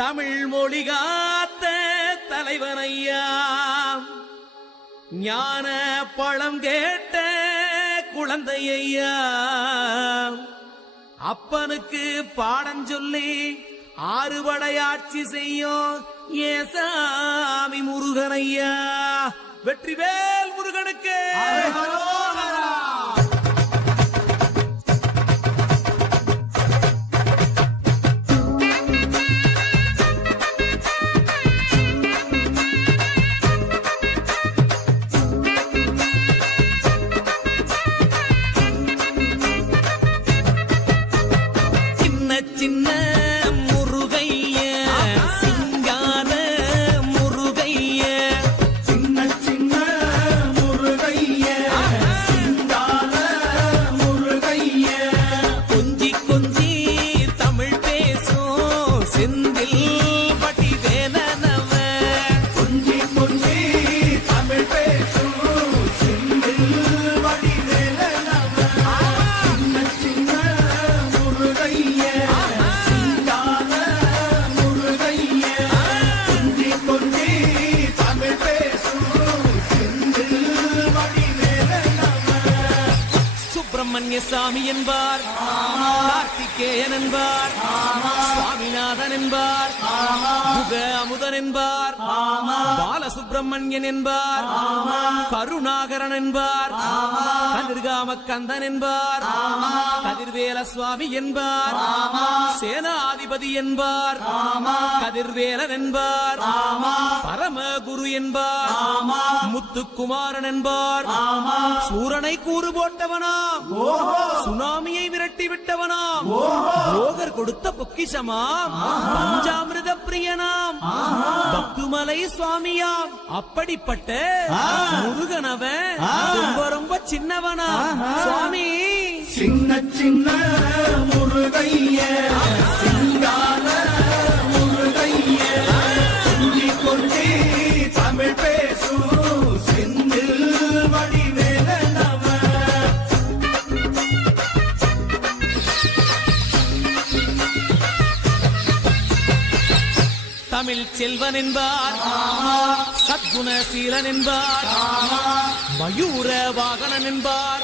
தமிழ் மொழி காத்த தலைவனையா, ஞான பழம் கேட்ட குழந்தையா, அப்பனுக்கு பாடம் சொல்லி ஆறுபடையாட்சி செய்யும் ஏசாமி முருகனையா. வெற்றிவேல் முருகனுக்கு. சின்ன முருகைய சிங்கார முருகைய, சின்ன சின்ன முருகைய சிங்கார முருகைய, கொஞ்சி கொஞ்சி தமிழ் பேசும் செந்தில் பட்டி வேலனவ, கொஞ்சி கொஞ்சி தமிழ் பேசும் செந்தில் வடிவேலனவ. சின்ன சின்ன முருகைய சிங்கார முருகைய, கொஞ்சி கொஞ்சி தமிழ் பேசும் செந்தில் வடிவேலனவ. சுப்பிரமணிய சாமி என்பார், கார்த்திகேயன் என்பார், சுவாமிநாதன் என்பார், முக அமுதன் என்பார், பாலசுப்பிரமணியன் என்பார், கருணாகரன் என்பார், கதிர்காம கந்தன் என்பார், கதிர்வேல சுவாமி என்பார், சேனாதிபதி என்பார், கதிர்வேலன் என்பார், பரமகுரு என்பார், முத்துக்குமாரன் என்பார், சூரனை கூறு போட்டவனாம், சுனாமியை விரட்டி விட்டவனாம், போகர் கொடுத்த பொக்கிஷமாம், பஞ்சாமிரத பிரியனாம், பக்துமலை சுவாமியாம். அப்படிப்பட்ட முருகனவன் ரொம்ப ரொம்ப சின்னவனா சுவாமி. சின்ன சின்ன முருகைய சிங்கார முருகைய, கொஞ்சி கொஞ்சி தமிழ் பேசும் செந்தில் வடிவேலனவ. தமிழ் செல்வன் என்பார், சத்குணசீலன் என்பார், மயூர வாகனன் என்பார்,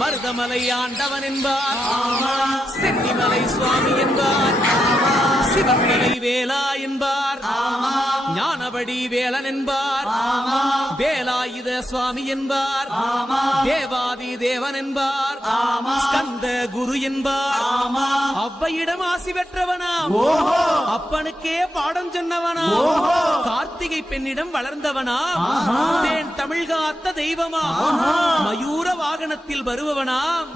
மருதமலை ஆண்டவன் என்பார், சென்னிமலை சுவாமி என்பார், சிவமலை வேலா என்பார், ஞானபடி வேலன் என்பார், வேலாயுத சுவாமி என்பார், தேவாதி தேவன் என்பார், ஸ்கந்த குரு என்பார், அவ்வையிடம் ஆசி பெற்றவனாம், அப்பனுக்கே பாடம் சொன்னவனா, கார்த்திகை பெண்ணிடம் வளர்ந்தவனா, தேன் தமிழ் காத்த தெய்வமா, மயூர வாகனத்தில் வருபவனாம்,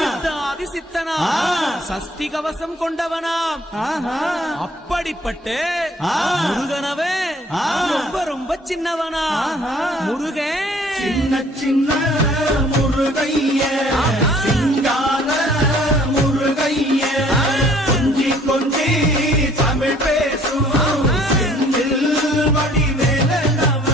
சித்தாதி சித்தனா, சஷ்டி கவசம் கொண்டவனாம். அப்படிப்பட்ட முருகனவே ரொம்ப ரொம்ப சின்னவனா முருகன். சின்ன சின்ன முருகைய சிங்கார முருகைய, கொஞ்சி கொஞ்சி தமிழ் பேசும் செந்தில் வடிவேலனவ.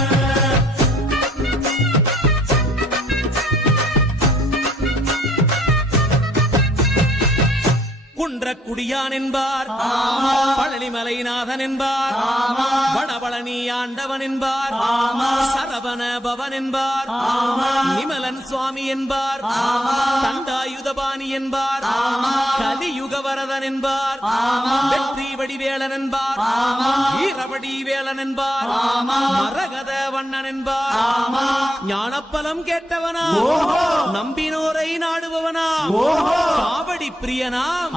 குன்றக்குடியான் என்பார், பழனிமலைநாதன் என்பார், வடபழனி ஆண்டவன் என்பார், சரவண பவன் என்பார், நிமலன் சுவாமி என்பார், தண்டாயுதபாணி என்பார், கலியுக வரதன் என்பார், வெற்றி வடிவேலன் என்பார், வீரபடி வேலன் என்பார், மரகத வண்ணன் என்பார், ஞானப்பலம் கேட்டவனா, நம்பினோரை நாடுபவனா, காவடி பிரியனாம்,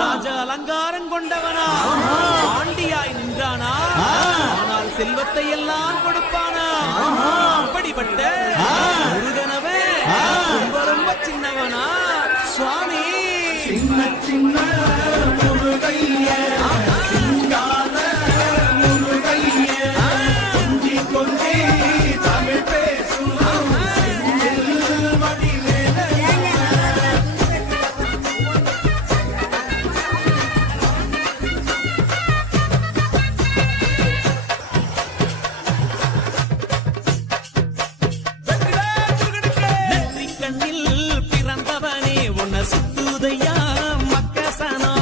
ராஜ அலங்காரம் கொண்டவனா, ஆண்டியாய் நின்றானா, ஆனால் செல்வத்தை எல்லாம் கொடுப்பானா. அப்படிப்பட்ட முருகனவே ரொம்ப ரொம்ப சின்னவனா சுவாமி. சின்ன சின்ன முருகைய சிங்கார முருகைய, கொஞ்சி கொஞ்சி தமிழ் பேசும் செந்தில் வடிவேலனவ. நெற்றிக்கண்ணில் பிறந்தவனே உன்னை சுத்துதையா மக்கசனோ,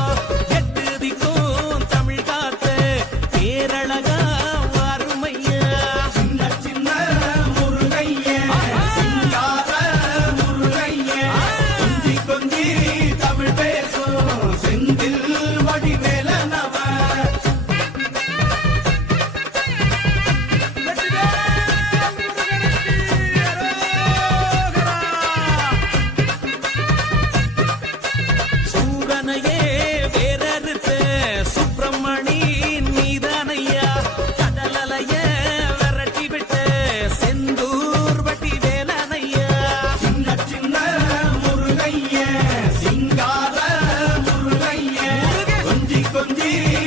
கொஞ்சி